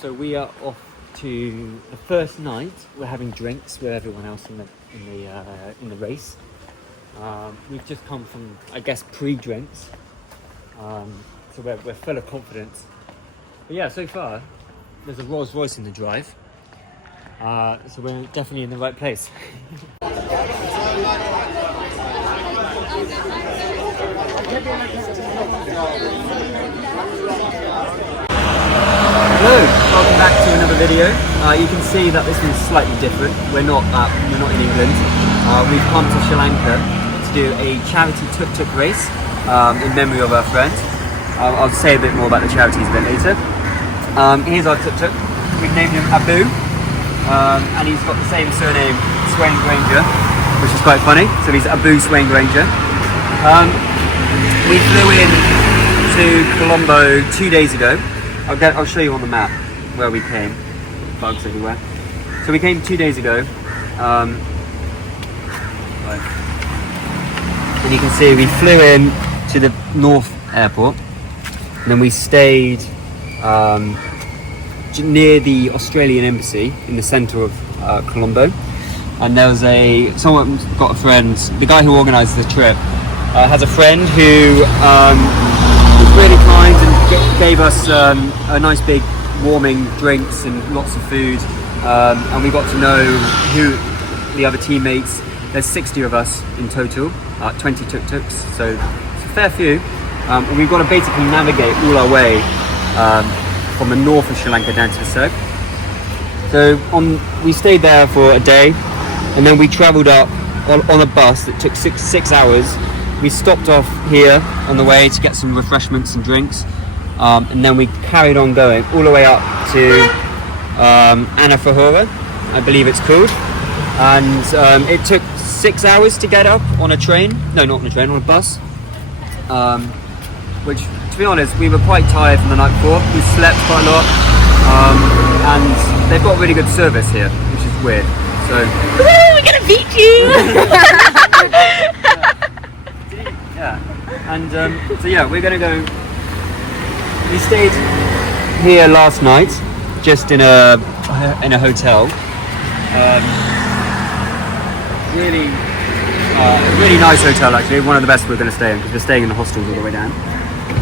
So we are off to the first night. We're having drinks with everyone else in the race. We've just come from, I guess, pre-drinks, so we're full of confidence. But yeah, so far there's a Rolls Royce in the drive, so we're definitely in the right place. Hello, welcome back to another video. You can see that this one's slightly different. We're not in England. We've come to Sri Lanka to do a charity TukTuk Race in memory of our friend. I'll say a bit more about the charities a bit later. Here's our TukTuk. We've named him Abu, and he's got the same surname, Swain Granger, which is quite funny. So he's Abu Swain Granger. We flew in to Colombo 2 days ago. I'll show you on the map where we came. Bugs everywhere. So we came 2 days ago. And you can see we flew in to the North Airport. And then we stayed near the Australian Embassy in the centre of Colombo. And there was someone got a friend, the guy who organised the trip has a friend who was really kind and gave us a nice big warming drinks and lots of food, and we got to know who the other teammates. There's 60 of us in total, 20 tuk-tuks, so it's a fair few, and we've got to basically navigate all our way from the north of Sri Lanka down to the south. So we stayed there for a day, and then we travelled up on a bus that took six hours. We stopped off here on the way to get some refreshments and drinks, and then we carried on going all the way up to Anafahora, I believe it's called, and it took 6 hours to get up on a train. No, not on a train, on a bus, which, to be honest, we were quite tired from the night before. We slept quite a lot, and they've got really good service here, which is weird. So we're gonna beat you! Yeah, and so yeah, we're gonna go. We stayed here last night, just in a hotel. Really nice hotel actually. One of the best we're gonna stay in because we're staying in the hostels all the way down.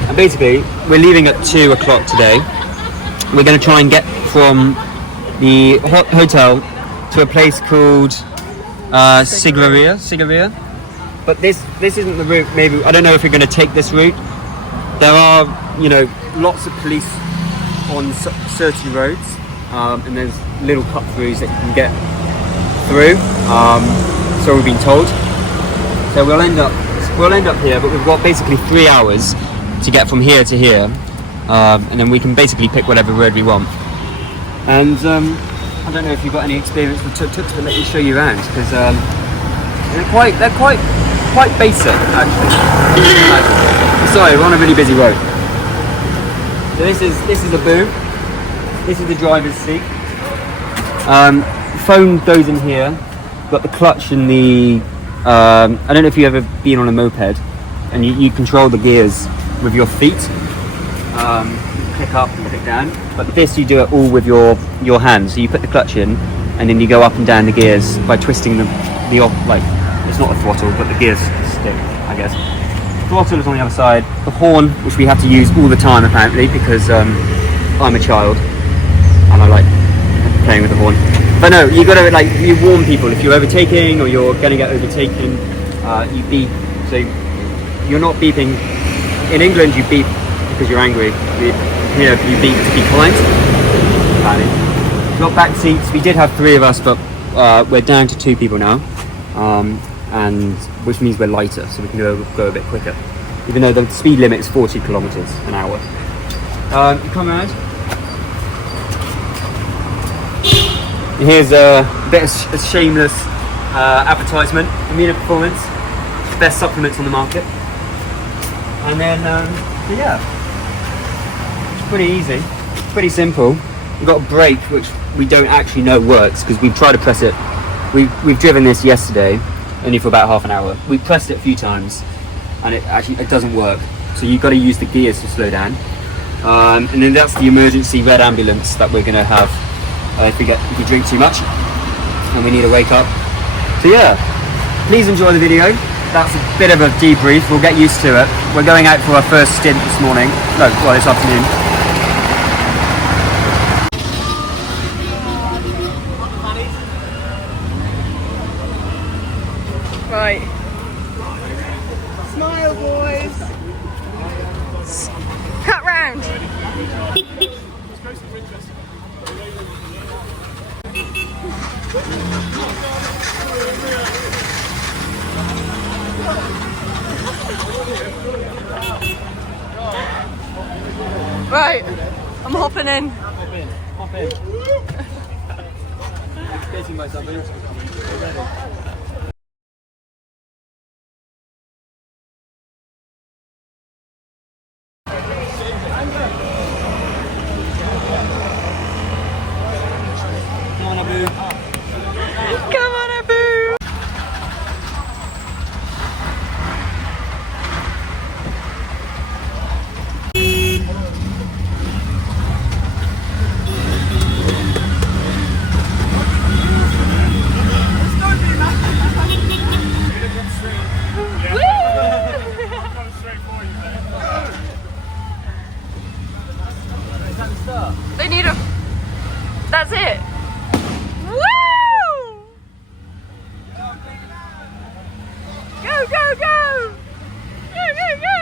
And basically, we're leaving at 2 o'clock today. We're gonna try and get from the hotel to a place called Sigiriya. But this isn't the route. Maybe I don't know if we're going to take this route. There are, lots of police on certain roads, and there's little cut-throughs that you can get through. So we've been told. So we'll end up here, but we've got basically 3 hours to get from here to here, and then we can basically pick whatever road we want. And I don't know if you've got any experience with tuk-tuks, but let me show you around because they're quite basic actually. Sorry, we're on a really busy road. So this is the boom. This is the driver's seat. Phone goes in here. Got the clutch and the I don't know if you've ever been on a moped, and you control the gears with your feet. You click up and click down. But this you do it all with your hands. So you put the clutch in, and then you go up and down the gears by twisting the it's not a throttle, but the gears stick, I guess. The throttle is on the other side. The horn, which we have to use all the time apparently, because I'm a child and I like playing with the horn. But no, you gotta you warn people if you're overtaking or you're gonna get overtaken. You beep. So you're not beeping. In England, you beep because you're angry. Here, you beep to be kind. Got back seats. We did have 3 of us, but we're down to 2 people now. And which means we're lighter, so we can go a bit quicker, even though the speed limit is 40 kilometers an hour. You come around. Here's a bit of a shameless advertisement. Amino Performance, best supplements on the market. And then yeah, it's pretty easy, pretty simple. We've got a brake which we don't actually know works because we've tried to press it. We've driven this yesterday, only for about half an hour. We pressed it a few times, and it doesn't work. So you've got to use the gears to slow down. And then that's the emergency red ambulance that we're going to have if we drink too much and we need to wake up. So yeah, please enjoy the video. That's a bit of a debrief. We'll get used to it. We're going out for our first stint this morning. No, well, this afternoon. Right. Smile, boys. Cut round. Right, I'm hopping in. Hop in. Getting myself in. Ready. Come on, Abu. Come on, Abu. They need a... That's it. Woo! Go, go, go! Go, go, go!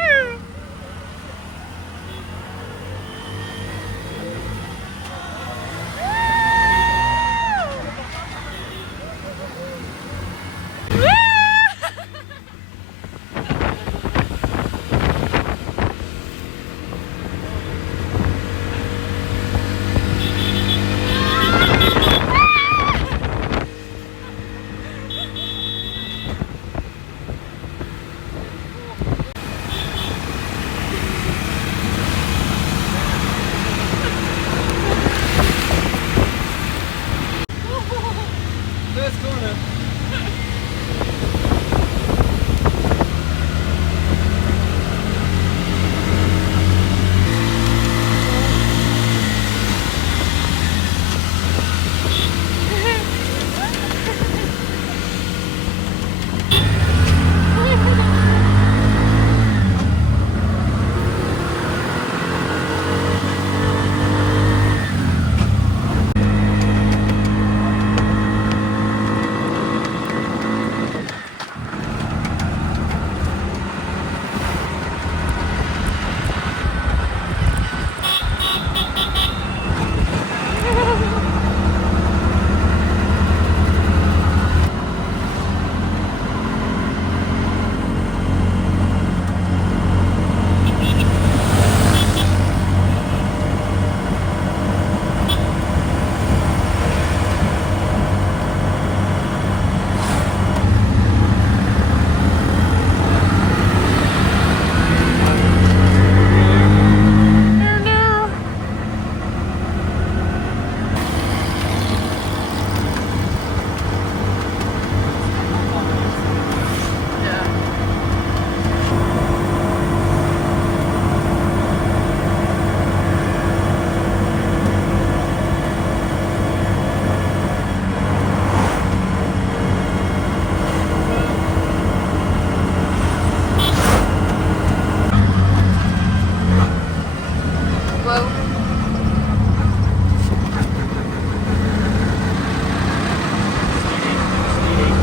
Woo! Woo! First corner.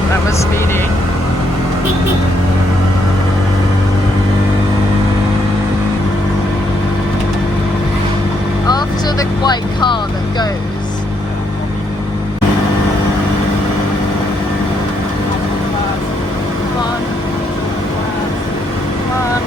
That was speedy. After the white car that goes. Come on. Come on.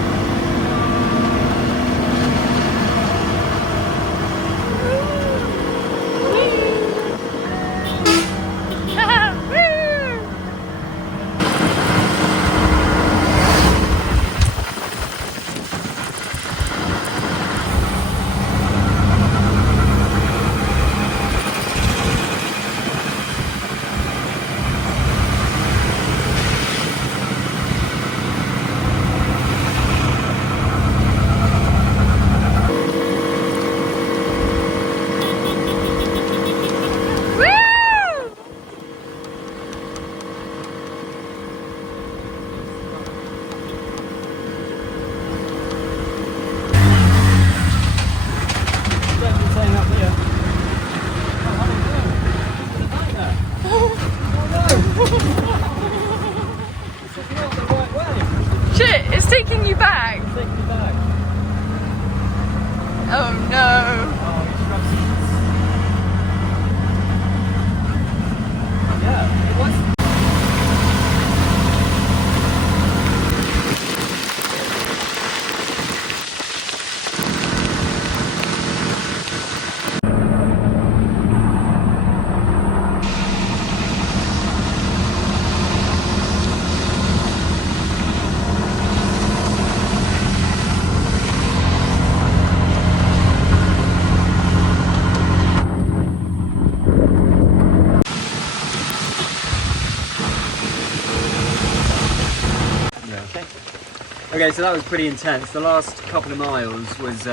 Okay, so that was pretty intense. The last couple of miles was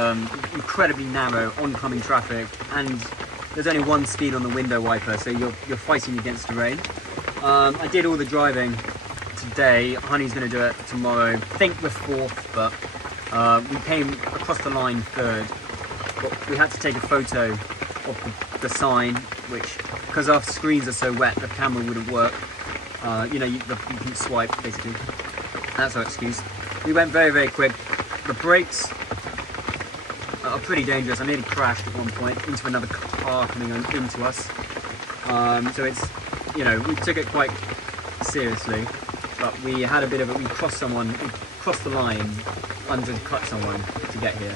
incredibly narrow, oncoming traffic, and there's only one speed on the window wiper, so you're fighting against the rain. I did all the driving today. Honey's going to do it tomorrow. I think we're fourth, but we came across the line third. But we had to take a photo of the sign, which, because our screens are so wet, the camera wouldn't work. You know, you can swipe, basically. That's our excuse. We went very, very quick. The brakes are pretty dangerous. I nearly crashed at one point into another car coming into us. So it's, you know, we took it quite seriously, but we had a bit of a, we crossed the line, undercut someone to get here.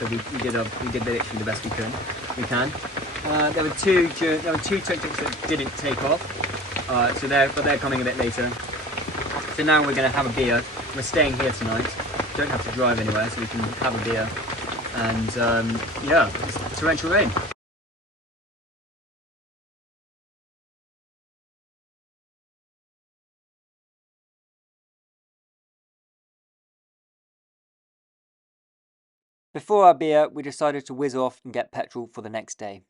So we did literally the best we can. There were two tuk-tuks that didn't take off, so they're coming a bit later. So now we're going to have a beer. We're staying here tonight. Don't have to drive anywhere, so we can have a beer. And yeah, it's torrential rain. Before our beer, we decided to whiz off and get petrol for the next day.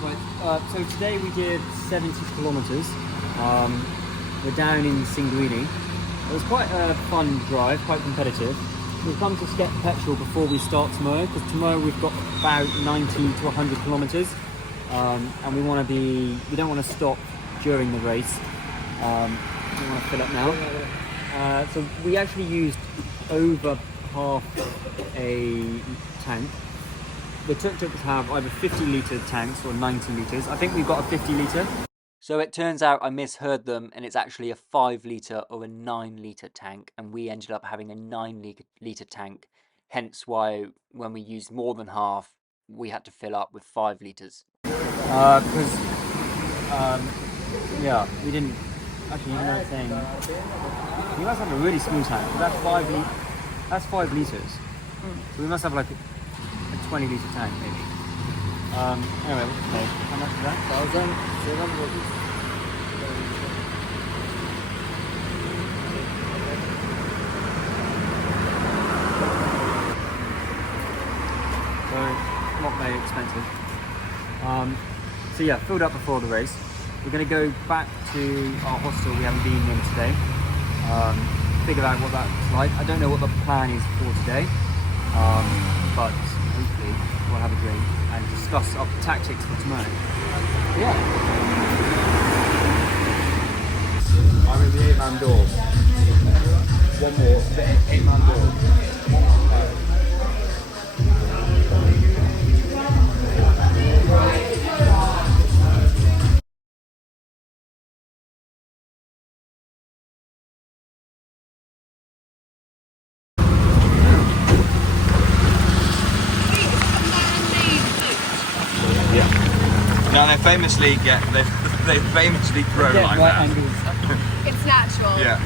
Right, so today we did 70 kilometres. We're down in Singuini. It was quite a fun drive, quite competitive. We've come to get petrol before we start tomorrow, because tomorrow we've got about 90 to 100 kilometres, and we don't want to stop during the race. We want to fill up now. So we actually used over half a tank. The tuk-tuks have either 50 litre tanks or 90 litres. I think we've got a 50 litre. So it turns out I misheard them, and it's actually a 5 litre or a 9 litre tank, and we ended up having a 9 litre tank, hence why when we used more than half, we had to fill up with 5 litres. Because, yeah, we didn't, actually, even though it's saying, you must have a really small tank, that's 5 litres. So we must have like a 20 litre tank, maybe. Anyway, okay. How much is that? 1,700. So, not very expensive. So yeah, filled up before the race. We're going to go back to our hostel we haven't been in today. Figure out what that's like. I don't know what the plan is for today, but hopefully we'll have a drink and discuss our tactics for tomorrow. Yeah. I'm in the 8-man door. One more, the 8-man door. Now they famously grow like that. It's natural. Yeah.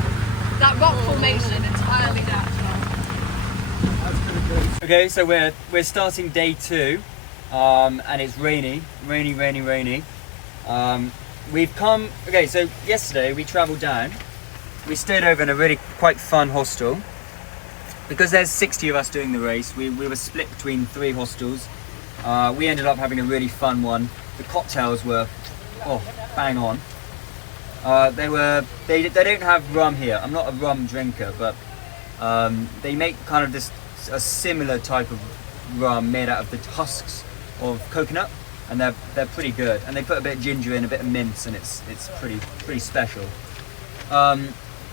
That rock formation entirely natural. Okay, so we're starting day 2, and it's rainy. We've come. Okay, so yesterday we travelled down. We stayed over in a really quite fun hostel. Because there's 60 of us doing the race, we were split between 3 hostels. We ended up having a really fun one. The cocktails were, bang on. They don't have rum here. I'm not a rum drinker, but they make kind of a similar type of rum made out of the husks of coconut, and they're pretty good. And they put a bit of ginger in, a bit of mint, and it's pretty special.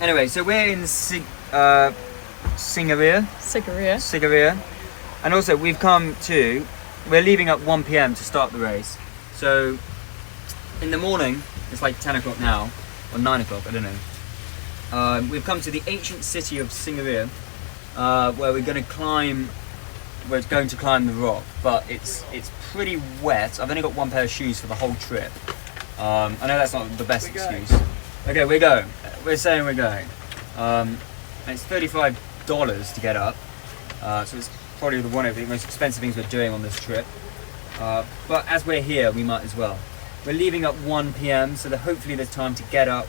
Anyway, so we're in Sigiriya, and also we're leaving at 1 PM to start the race. So in the morning, it's like 10 o'clock now, or 9 o'clock, I don't know. We've come to the ancient city of Sigiriya, where we're going to climb the rock, but it's pretty wet. I've only got 1 pair of shoes for the whole trip. I know that's not the best excuse. Okay, we're going. We're saying we're going. And it's $35 to get up, so it's probably one of the most expensive things we're doing on this trip. But as we're here, we might as well. We're leaving at 1 PM, so that hopefully there's time to get up,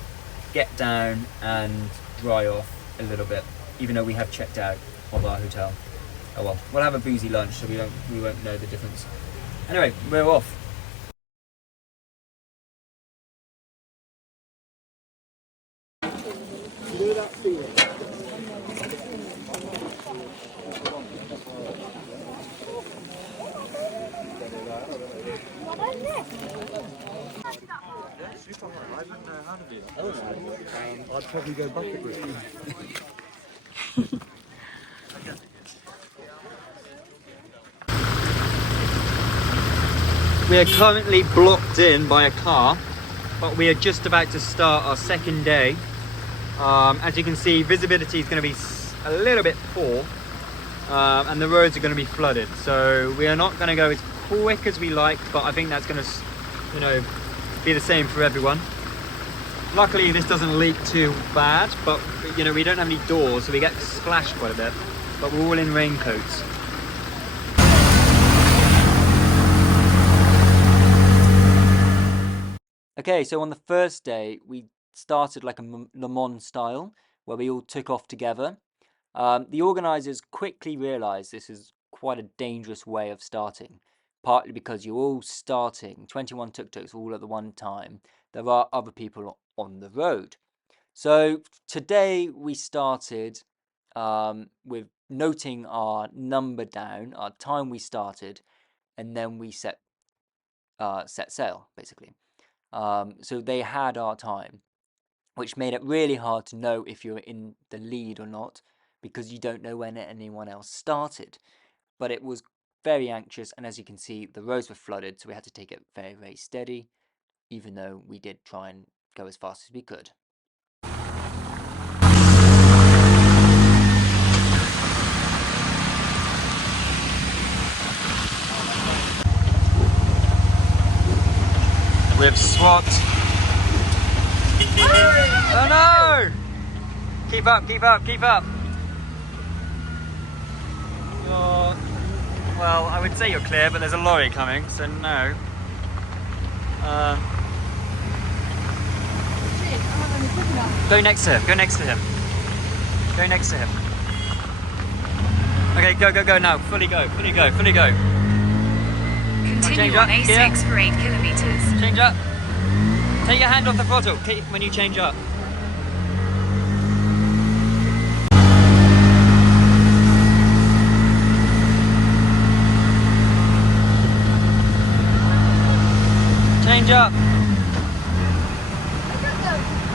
get down, and dry off a little bit, even though we have checked out of our hotel. Oh well, we'll have a boozy lunch, so we won't know the difference. Anyway, we're off. I'd probably go bucket with you. We are currently blocked in by a car, but we are just about to start our second day. As you can see, visibility is going to be a little bit poor, and the roads are going to be flooded. So we are not going to go as quick as we like, but I think that's going to, you know, be the same for everyone. Luckily, this doesn't leak too bad, but you know, we don't have any doors, so we get splashed quite a bit. But we're all in raincoats. Okay, so on the first day, we started like a Le Mans style, where we all took off together. The organisers quickly realised this is quite a dangerous way of starting, partly because you're all starting, 21 tuk-tuks all at the one time. There are other people on the road. So today we started with noting our number down, our time we started, and then we set sail, basically. So they had our time, which made it really hard to know if you're in the lead or not, because you don't know when anyone else started. But it was very anxious, and as you can see, the roads were flooded, so we had to take it very, very steady, even though we did try and go as fast as we could. We've swapped. Oh no! Keep up, keep up, keep up. Well, I would say you're clear, but there's a lorry coming, so no. Go next to him, go next to him. Go next to him. Okay, go, go, go now. Fully go, fully go, fully go. Continue on A6 for 8 kilometers. Change up. Take your hand off the throttle when you change up. Change up.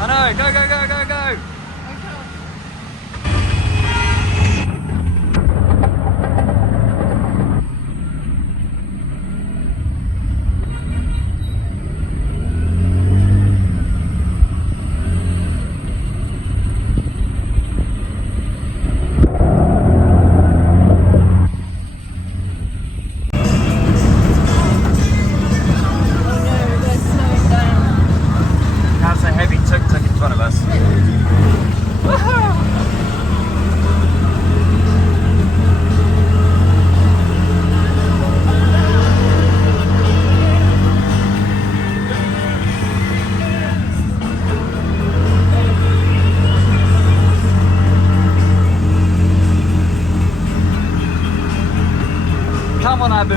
I know. Go, go, go, go, go. Come on, Abu.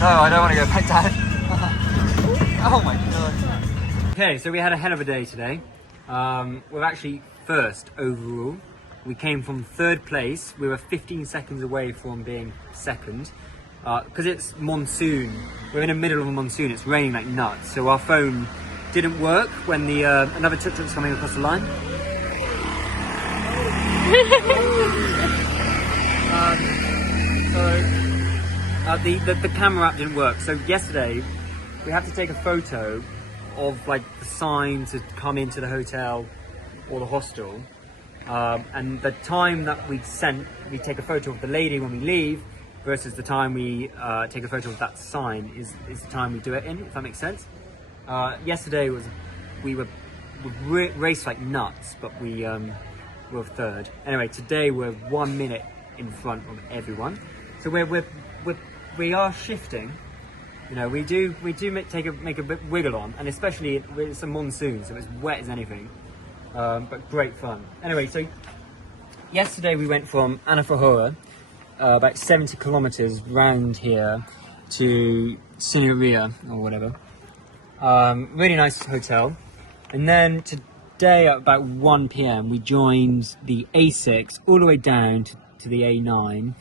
No, I don't want to go back down. Oh my god. Okay, so we had a hell of a day today. We're actually first overall. We came from third place. We were 15 seconds away from being second. Because it's monsoon, we're in the middle of a monsoon, it's raining like nuts. So our phone didn't work when the another tuk-tuk was coming across the line. The camera app didn't work. So yesterday we had to take a photo of like the sign to come into the hotel or the hostel. And the time that we take a photo of the lady when we leave versus the time we take a photo of that sign is the time we do it in, if that makes sense. Yesterday we were raced like nuts, but we were third. Anyway, today we're 1 minute in front of everyone, so we are shifting. You know, we do make a bit wiggle on, and especially it's a monsoon, so it's wet as anything, but great fun. Anyway, so yesterday we went from Anafarhora, about 70 kilometers round here to Signoria or whatever. Really nice hotel. And then today at about 1 p.m. we joined the A6 all the way down to the A9.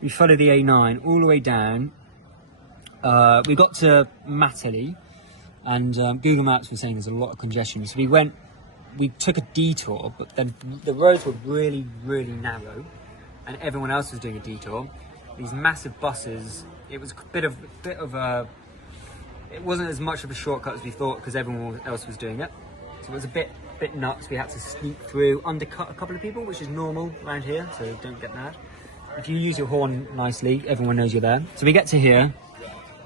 We followed the A9 all the way down. We got to Mateli, and Google Maps was saying there's a lot of congestion. So we took a detour, but then the roads were really, really narrow, and everyone else was doing a detour. These massive buses. It was a bit of a. It wasn't as much of a shortcut as we thought because everyone else was doing it. So it was a bit nuts. We had to sneak through, undercut a couple of people, which is normal around here. So don't get mad. If you use your horn nicely, everyone knows you're there. So we get to here.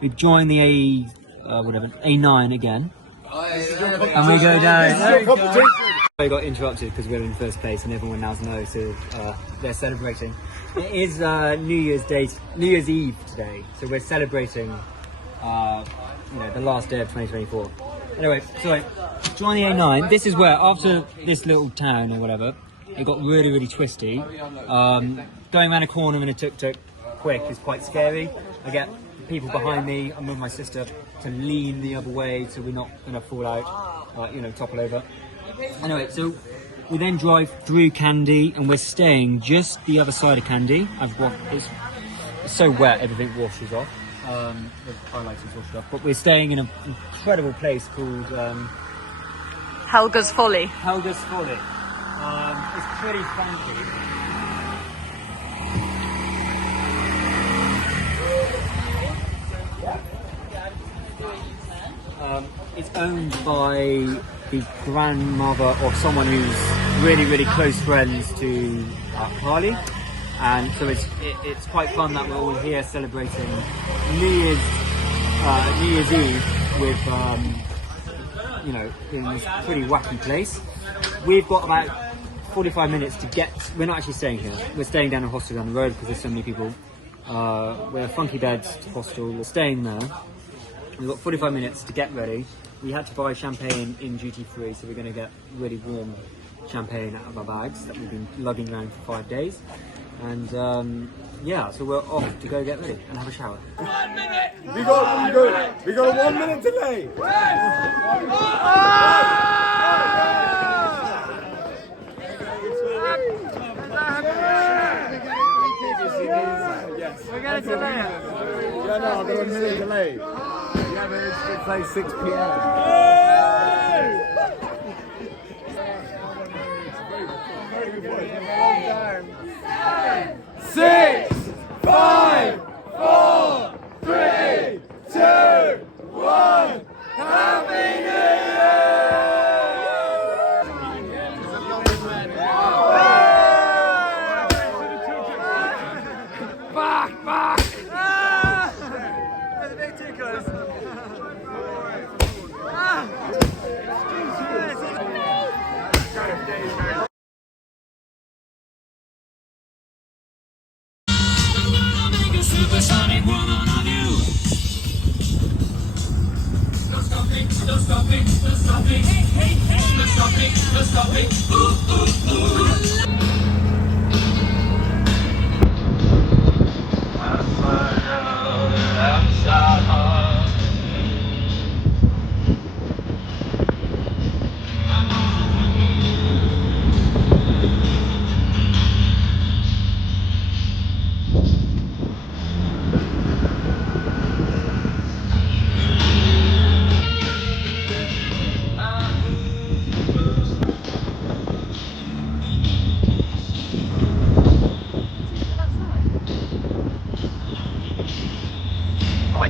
We've joined the A9 again, and we go down. I got interrupted because we're in first place, and everyone now knows. So they're celebrating. It is New Year's Eve today, so we're celebrating. The last day of 2024. Anyway, so join the A9. This is where, after this little town or whatever, it got really, really twisty. Going around a corner in a tuk-tuk quick is quite scary. I get people behind me. I'm with my sister to lean the other way so we're not going to fall out, topple over. Anyway, so we then drive through Kandy, and we're staying just the other side of Kandy. It's so wet, everything washes off. The highlighters washed off, but we're staying in an incredible place called Helga's Folly. Helga's Folly. It's pretty fancy. It's owned by the grandmother of someone who's really, really close friends to Carlie. And so it's quite fun that we're all here celebrating New Year's Eve with in this pretty wacky place. We've got about 45 minutes to get. We're not actually staying here. We're staying down a hostel down the road because there's so many people. We're Funky Beds Hostel. We're staying there. We've got 45 minutes to get ready. We had to buy champagne in duty free, so we're going to get really warm champagne out of our bags that we've been lugging around for 5 days. And so we're off to go get ready and have a shower. 1 minute! We got a 1 minute delay! Yes. We're going to delay it. Yeah, no, I've got a minute delay. Yeah, but it should play 6 p.m. 6, 5, 4, 3, 2, 1. Happy New Year! Back! That's a bit too close. Supersonic woman of you. Don't stop it, hey, don't stop it, ooh.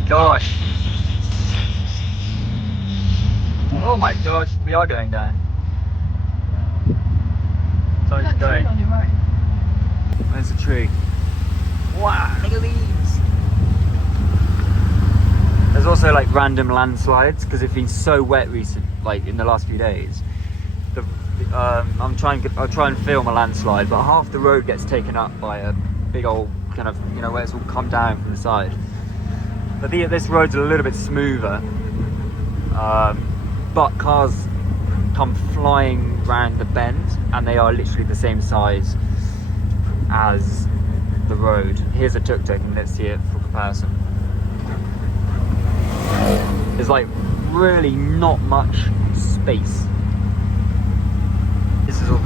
Gosh. Oh my gosh, we are going down. Something's going. On your right. There's a tree. Wow, look at these. There's also like random landslides because it's been so wet in the last few days. I'll try and film a landslide, but half the road gets taken up by a big old kind of, you know, where it's all come down from the side. But this road's a little bit smoother, but cars come flying round the bend, and they are literally the same size as the road. Here's a tuk-tuk, and let's see it for comparison. There's like really not much space. This is all.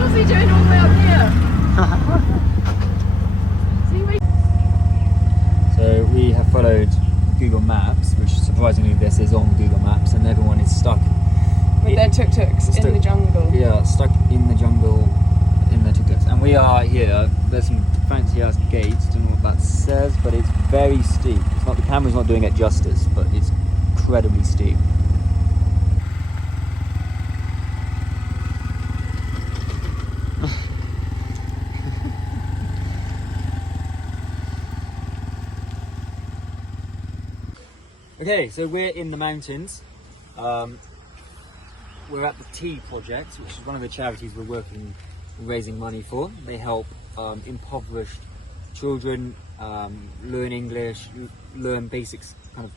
What's he doing all the way up here? So we have followed Google Maps, which surprisingly this is on Google Maps, and everyone is stuck With their tuk-tuks in the jungle. Yeah, stuck in the jungle in the tuk-tuks. And we are here. There's some fancy ass gates. Don't know what that says, but it's very steep. It's not, the camera's not doing it justice, but it's incredibly steep. Okay, so we're in the mountains. We're at the Tea Project, which is one of the charities we're raising money for. They help impoverished children learn English, learn basic kind of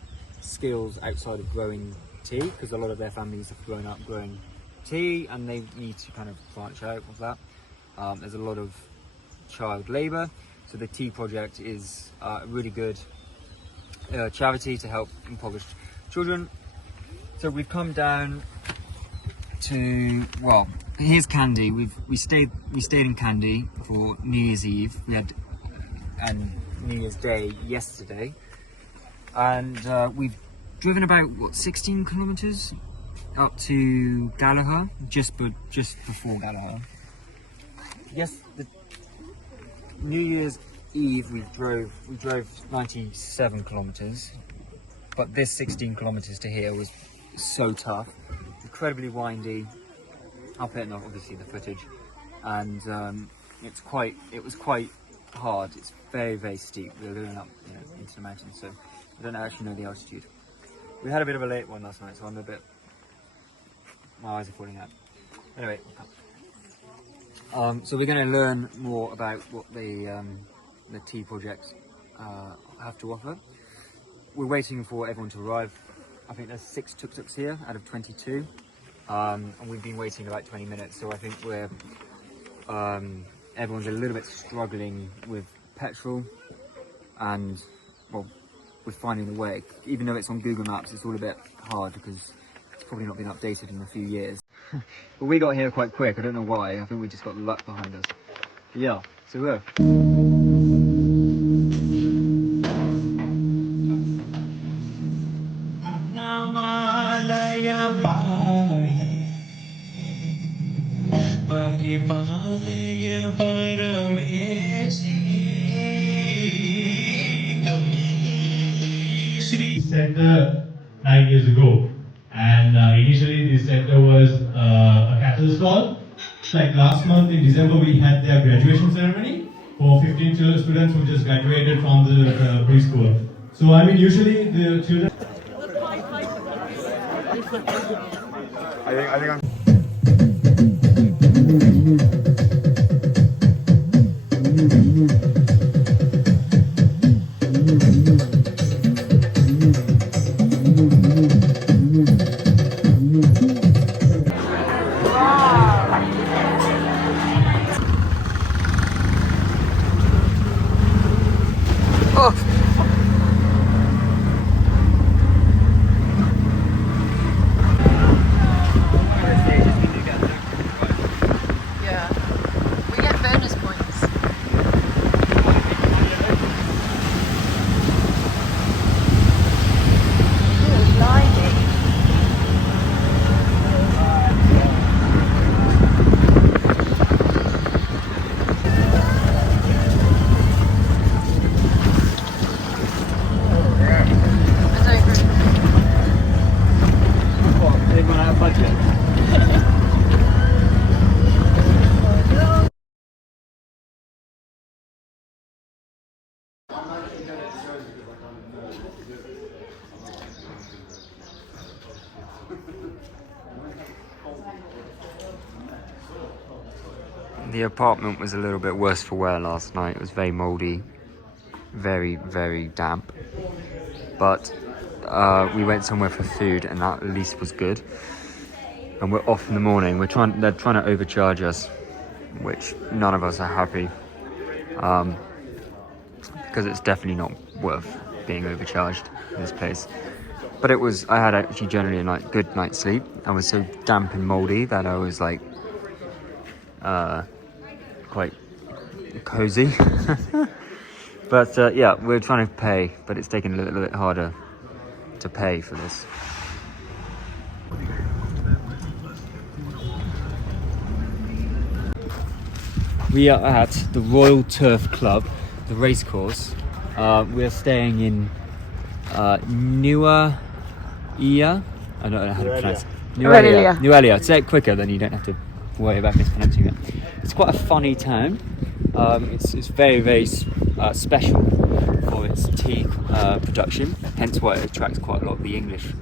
skills outside of growing tea, because a lot of their families have grown up growing tea and they need to kind of branch out of that. There's a lot of child labour, so the Tea Project is a really good charity to help impoverished children. So we've come down to, well, here's Candy. We stayed in Candy for New Year's Eve. We had and New Year's Day yesterday, and we've driven about 16 kilometers up to Gallagher, just before Gallagher. Yes, the New Year's Eve we drove 97 kilometers, but this 16 kilometers to here was so tough, incredibly windy. I'll put in obviously the footage, and it was quite hard. It's very, very steep. We're going up, you know, into the mountains, so I don't actually know the altitude. We had a bit of a late one last night, so my eyes are falling out. Anyway, so we're going to learn more about what the Tea Project have to offer. We're waiting for everyone to arrive. I think there's 6 tuk-tuks here out of 22, and we've been waiting about 20 minutes, so I think we're everyone's a little bit struggling with petrol, and well, we're finding a way. Even though it's on Google Maps, it's all a bit hard because it's probably not been updated in a few years. But we got here quite quick. I don't know why. I think we just got luck behind us. Yeah, so we're center 9 years ago, and initially this center was a cattle stall. Like last month in December, we had their graduation ceremony for 15 students who just graduated from the preschool. So I mean, usually the children. I think I'm. The apartment was a little bit worse for wear last night. It was very mouldy, very, very damp. But we went somewhere for food, and that at least was good. And we're off in the morning. They're trying to overcharge us, which none of us are happy, because it's definitely not worth being overcharged in this place. But I had actually generally a good night's sleep. I was so damp and mouldy that I was like quite cozy. But yeah, we're trying to pay, but it's taken a little bit harder to pay for this. We are at the Royal Turf Club, the racecourse. We're staying in Nuaia. I don't know how to pronounce it. Nuaia. Say it quicker, then you don't have to worry about mispronouncing it. It's quite a funny town. It's very, very special for its tea production, hence why it attracts quite a lot of the English.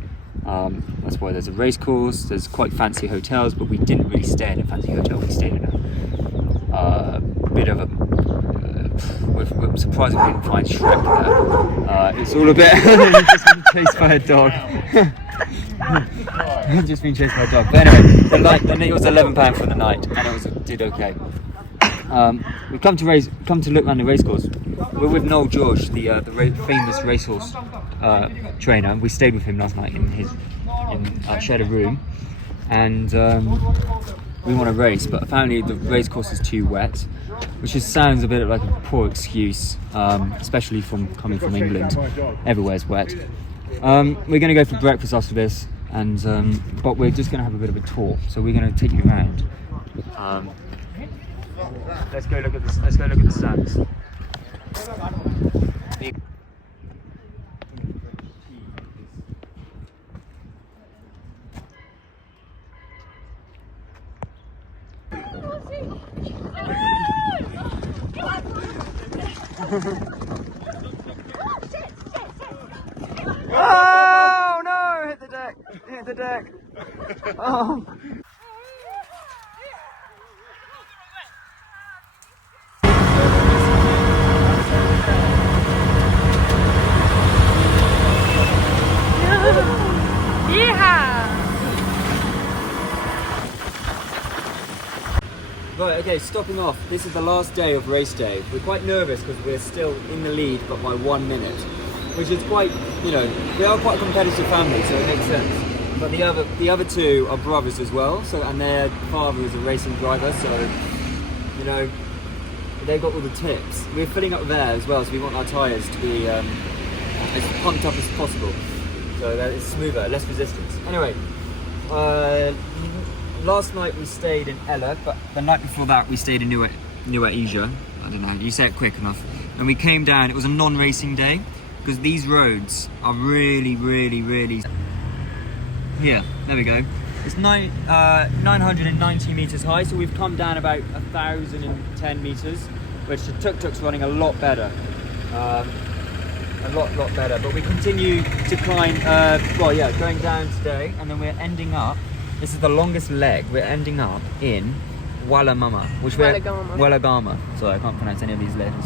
That's why there's a racecourse, there's quite fancy hotels, but we didn't really stay in a fancy hotel. We stayed in a bit of a... we're surprised we didn't find Shrek there. It's all a bit... just been chased by a dog. Just been chased by a dog. But anyway, it was £11 for the night, and it did okay. We've come to look around the racecourse. We're with Noel George, the famous racehorse trainer. We stayed with him last night shared a room, and we want to race, but apparently the racecourse is too wet, which sounds a bit like a poor excuse, especially coming from England. Everywhere's wet. We're going to go for breakfast after this, and but we're just going to have a bit of a tour. So we're going to take you around. Let's go look at the stands. Oh no! Hit the deck! Hit the deck! Oh! Right, okay, stopping off. This is the last day of race day. We're quite nervous because we're still in the lead, but by 1 minute, which is quite, we are quite a competitive family, so it makes sense. But the other two are brothers as well, and their father is a racing driver, so, they've got all the tips. We're filling up there as well, so we want our tyres to be as pumped up as possible, so that it's smoother, less resistance. Anyway, last night we stayed in Ella, but the night before that we stayed in Nuaia. I don't know, you say it quick enough. And we came down, it was a non-racing day, because these roads are really, really, really... Here, there we go. It's 990 metres high, so we've come down about 1,010 metres, which the tuk-tuk's running a lot better. A lot better, but we continue to climb, going down today, and then we're ending up, this is the longest leg, we're ending up in Wellagama. Sorry, I can't pronounce any of these letters.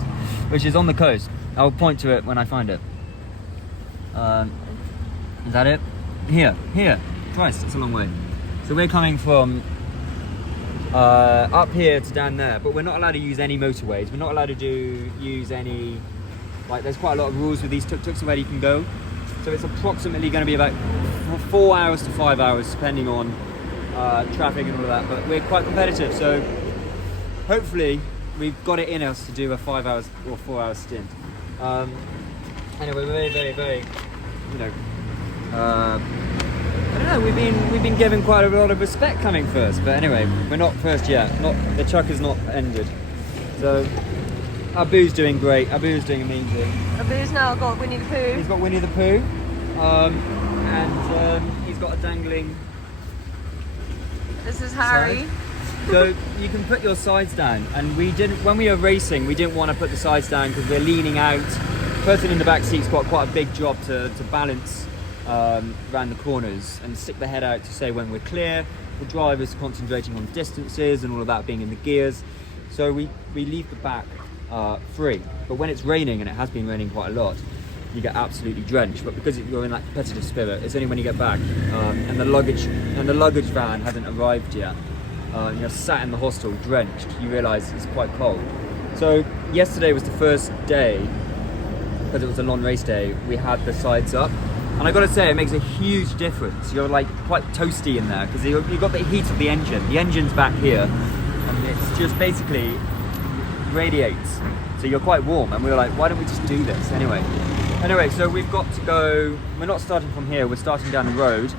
Which is on the coast. I'll point to it when I find it. Is that it? Here. Christ, it's a long way. So we're coming from up here to down there, but we're not allowed to use any motorways. We're not allowed to use any, there's quite a lot of rules with these tuk-tuks of where you can go. So it's approximately going to be about 4 hours to 5 hours, depending on traffic and all of that. But we're quite competitive, so hopefully we've got it in us to do a 5 hours or 4 hour stint. Anyway, we're very, very, I don't know. We've been given quite a lot of respect coming first, but anyway, we're not first yet. The chuck has not ended. So Abu's doing great. Abu's doing amazing. Abu's now got Winnie the Pooh. He's got Winnie the Pooh, and he's got a dangling. This is Harry. So you can put your sides down, and when we were racing, we didn't want to put the sides down because we're leaning out person in the back seat's got quite a big job to balance around the corners and stick the head out to say when we're clear. The driver's concentrating on distances and all of that being in the gears. So we leave the back free. But when it's raining, and it has been raining quite a lot, you get absolutely drenched. But because you're in that competitive spirit, it's only when you get back and the luggage van hasn't arrived yet, you're sat in the hostel drenched, you realise it's quite cold. So yesterday was the first day, because it was a long race day, we had the sides up. And I got to say, it makes a huge difference. You're like quite toasty in there because you've got the heat of the engine. The engine's back here, and it's just basically radiates. So you're quite warm. And we were like, why don't we just do this anyway? Anyway, so we've got to go. We're not starting from here. We're starting down the road,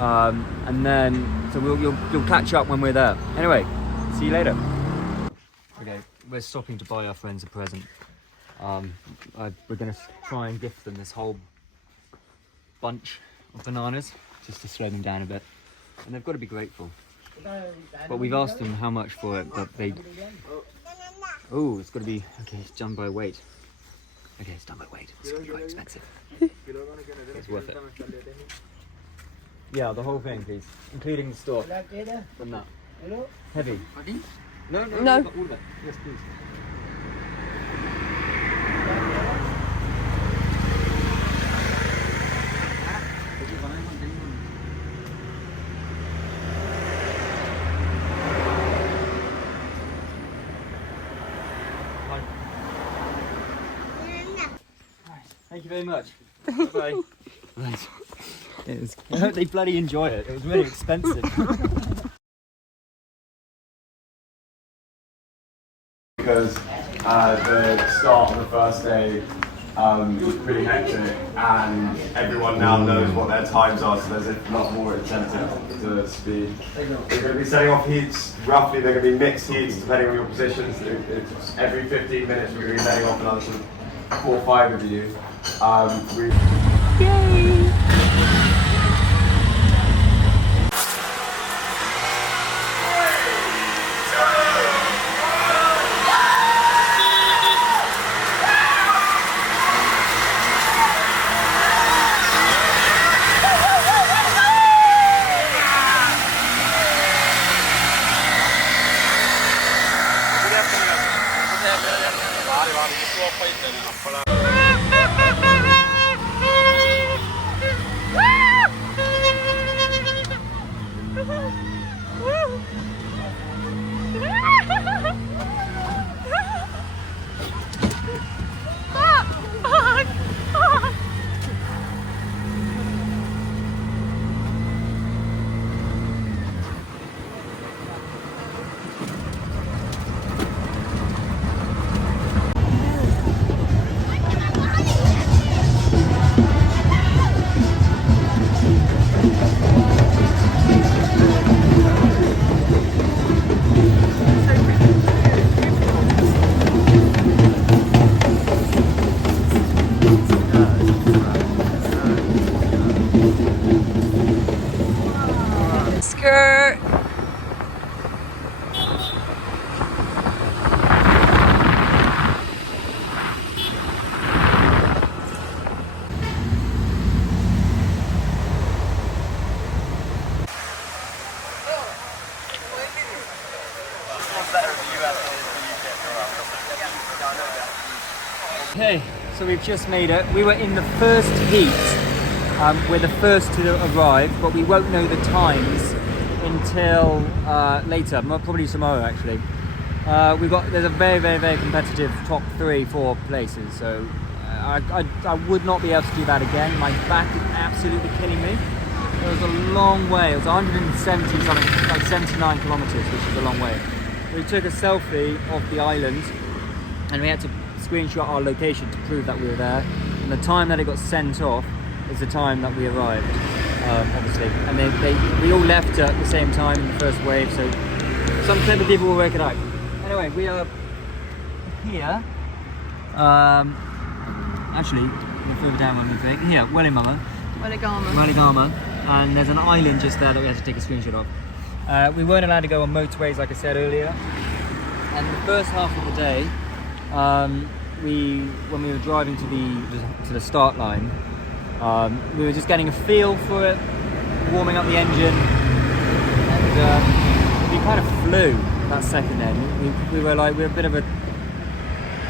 and then so you'll catch up when we're there. Anyway, see you later. Okay, we're stopping to buy our friends a present. We're gonna try and gift them this whole bunch of bananas just to slow them down a bit, and they've got to be grateful. But we've asked them how much for it, but they it's got to be okay. It's done by weight. Okay, it's done by weight. It's going to be quite expensive. It's worth it. Yeah, the whole thing, please, including the store. From that. Heavy. No. All of it. Yes, please. Thank you very much. Bye. Right. I hope they bloody enjoy it. It was really expensive. Because the start of the first day was pretty hectic, and everyone now knows what their times are, so there's a lot more incentive to speed. They're going to be setting off heats, roughly they're going to be mixed heats depending on your positions. It's every 15 minutes we're going to be letting off another sort of 4 or 5 of you. Yay! Skirt. Okay, so we've just made it. We were in the first heat. We're the first to arrive, but we won't know the times until later, probably tomorrow actually. There's a very, very, very competitive top 3-4 places, so I would not be able to do that again. My back is absolutely killing me. It was a long way. It was 170 something, like 79 kilometers, which is a long way. We took a selfie of the island, and we had to screenshot our location to prove that we were there. And the time that it got sent off is the time that we arrived, obviously. And we all left at the same time in the first wave, so some clever people will work it out. Anyway, we are here. Actually, we're further down when we think. Here, Wellimama. Welligama. And there's an island just there that we had to take a screenshot of. We weren't allowed to go on motorways, like I said earlier. And the first half of the day, when we were driving to the start line, we were just getting a feel for it, warming up the engine, and we kind of flew that second end. We were a bit of a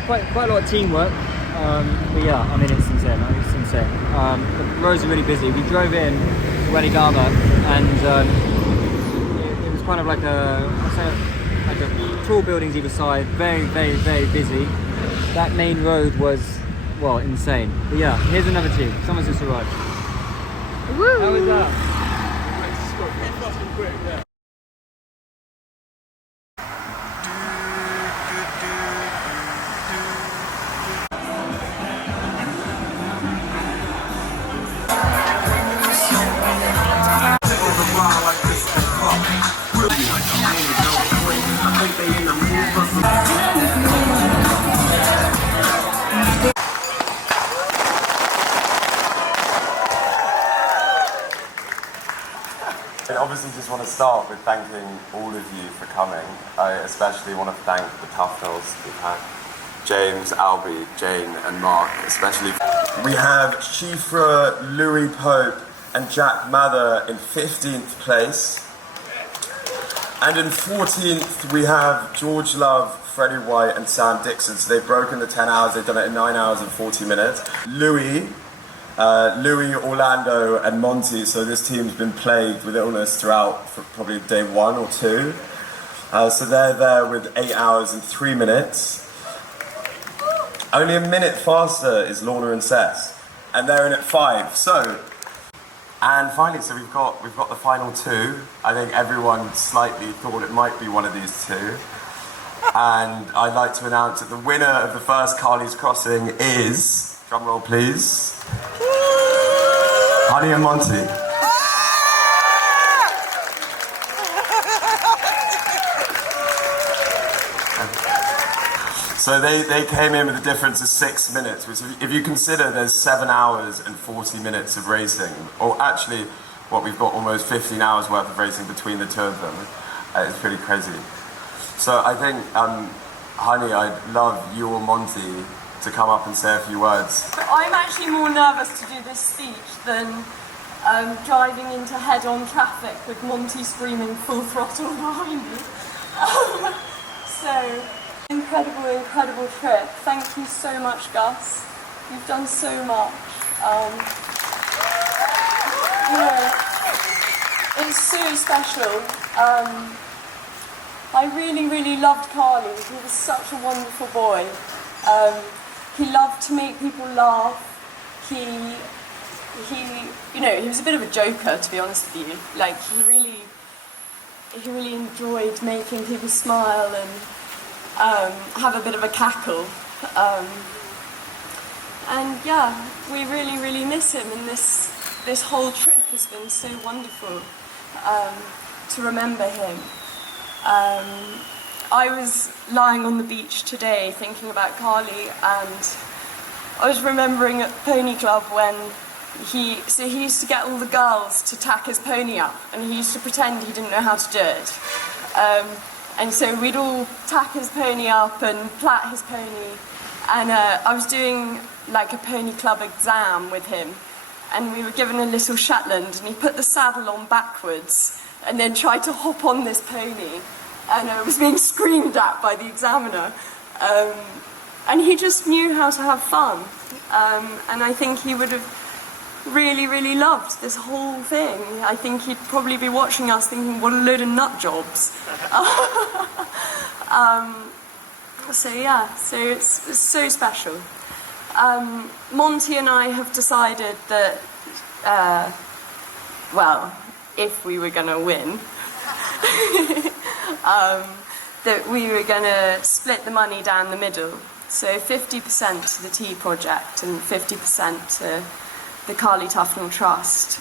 quite a lot of teamwork. But yeah, I mean it's insane. The roads are really busy. We drove in to Weligama, and it was kind of like a tall buildings either side, very busy. That main road was, well, insane. But yeah, here's another team. Someone's just arrived. Woo! How was that? I obviously just want to start with thanking all of you for coming. I especially want to thank the Tufnells. We've had James, Albie, Jane and Mark especially. We have Shifra, Louis Pope and Jack Mather in 15th place. And in 14th we have George Love, Freddie White and Sam Dixon. So they've broken the 10 hours, they've done it in 9 hours and 40 minutes. Louis, Orlando and Monty, so this team's been plagued with illness throughout for probably day 1 or 2. So they're there with 8 hours and 3 minutes. Only a minute faster is Lorna and Cess, and they're in at 5. And finally, so we've got the final 2. I think everyone slightly thought it might be one of these 2. And I'd like to announce that the winner of the first Carlie's Crossing is, drum roll please, Honey and Monty. So they came in with a difference of 6 minutes, which if you consider there's 7 hours and 40 minutes of racing, or actually what we've got almost 15 hours worth of racing between the 2 of them, it's pretty crazy. So I think, Honey, I'd love you or Monty to come up and say a few words. I'm actually more nervous to do this speech than driving into head-on traffic with Monty screaming full throttle behind me. So, incredible trip. Thank you so much, Gus. You've done so much. It's so special. I really loved Carlie. He was such a wonderful boy. He loved to make people laugh. He was a bit of a joker, to be honest with you. Like, he really enjoyed making people smile and have a bit of a cackle. And yeah, we really miss him, and this whole trip has been so wonderful to remember him. I was lying on the beach today thinking about Carlie, and I was remembering at Pony Club when he used to get all the girls to tack his pony up, and he used to pretend he didn't know how to do it. And so we'd all tack his pony up and plait his pony, and I was doing like a Pony Club exam with him, and we were given a little Shetland, and he put the saddle on backwards and then tried to hop on this pony, and I was being screamed at by the examiner. And he just knew how to have fun, and I think he would have really loved this whole thing. I think he'd probably be watching us thinking, what a load of nut jobs. So it's so special. Monty and I have decided that, if we were going to win, that we were going to split the money down the middle. So 50% to the Tea Project and 50% to the Carlie Tufnell Trust.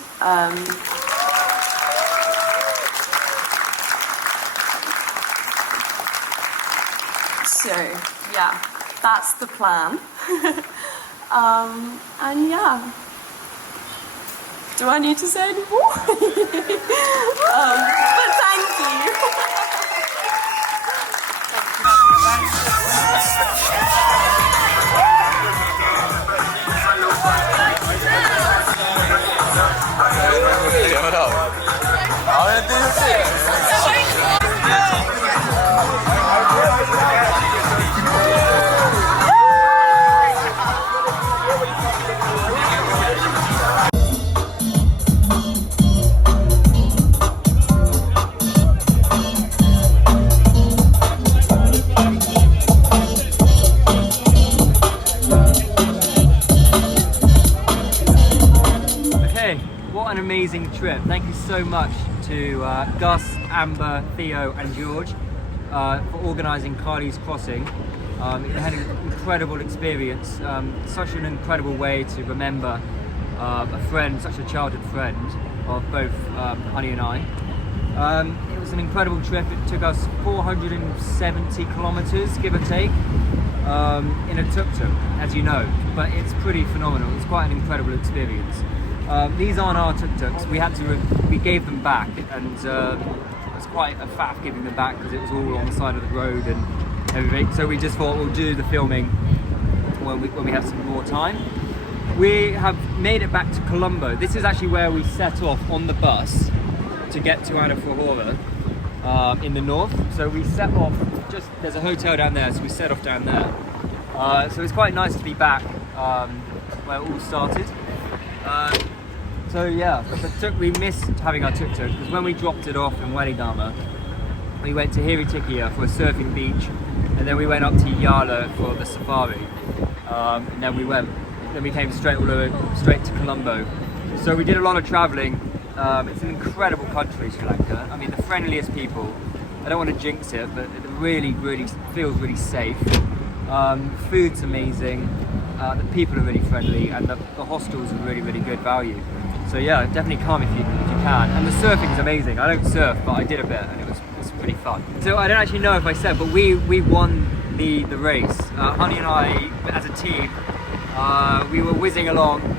So, yeah, that's the plan. And yeah. Do I need to say any more? But thank you. what an amazing trip. Thank you so much to Gus, Amber, Theo and George for organising Carlie's crossing. It had an incredible experience, such an incredible way to remember a friend, such a childhood friend of both Honey and I. It was an incredible trip. It took us 470 kilometres, give or take, in a tuk-tuk, as you know, but it's pretty phenomenal. It's quite an incredible experience. These aren't our tuk-tuks. We gave them back, and it was quite a faff giving them back because it was all on the side of the road and everything. So we just thought we'll do the filming when we have some more time. We have made it back to Colombo. This is actually where we set off on the bus to get to Anaforhora in the north. So we set off, there's a hotel down there, so we set off down there. So it's quite nice to be back where it all started. So yeah, we missed having our tuk-tuk because when we dropped it off in Welidama, we went to Hiritikia for a surfing beach, and then we went up to Yala for the safari, and then we came straight to Colombo. So we did a lot of travelling. It's an incredible country, Sri Lanka. I mean, the friendliest people. I don't want to jinx it, but it really feels really safe. Food's amazing. The people are really friendly, and the hostels are really good value. So yeah, definitely come if you can. And the surfing's amazing. I don't surf, but I did a bit, and it was pretty fun. So I don't actually know if I said, but we won the race. Honey and I, as a team, we were whizzing along.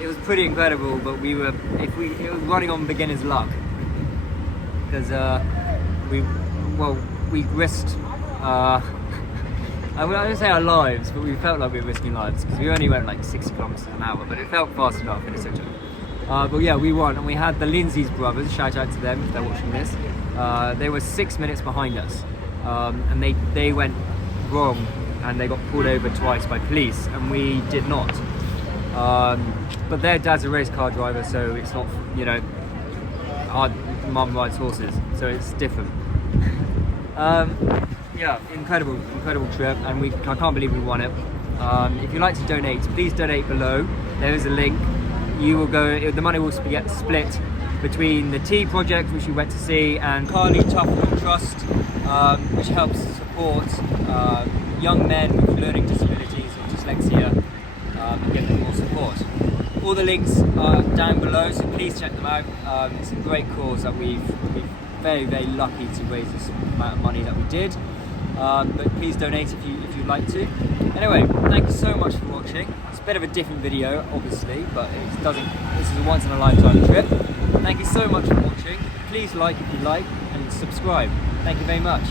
It was pretty incredible, but it was running on beginner's luck because we risked. I wouldn't say our lives, but we felt like we were risking lives because we only went like 60 kilometers an hour, but it felt fast enough in a sector. But yeah, we won, and we had the Lindsay's brothers. Shout out to them if they're watching this. They were 6 minutes behind us, and they went wrong, and they got pulled over twice by police, and we did not. But their dad's a race car driver, so it's not, our mum rides horses, so it's different. Yeah, incredible trip, and I can't believe we won it. If you'd like to donate, please donate below. There is a link. The money will get split between the Tea Project, which we went to see, and Carlie Tufnell Trust, which helps support young men with learning disabilities or dyslexia and give them more support. All the links are down below, so please check them out. It's a great cause that we've very lucky to raise this amount of money that we did. But please donate if you'd like to. Anyway, thank you so much for watching. It's a bit of a different video, obviously, but this is a once in a lifetime trip. Thank you so much for watching. Please like if you like and subscribe. Thank you very much.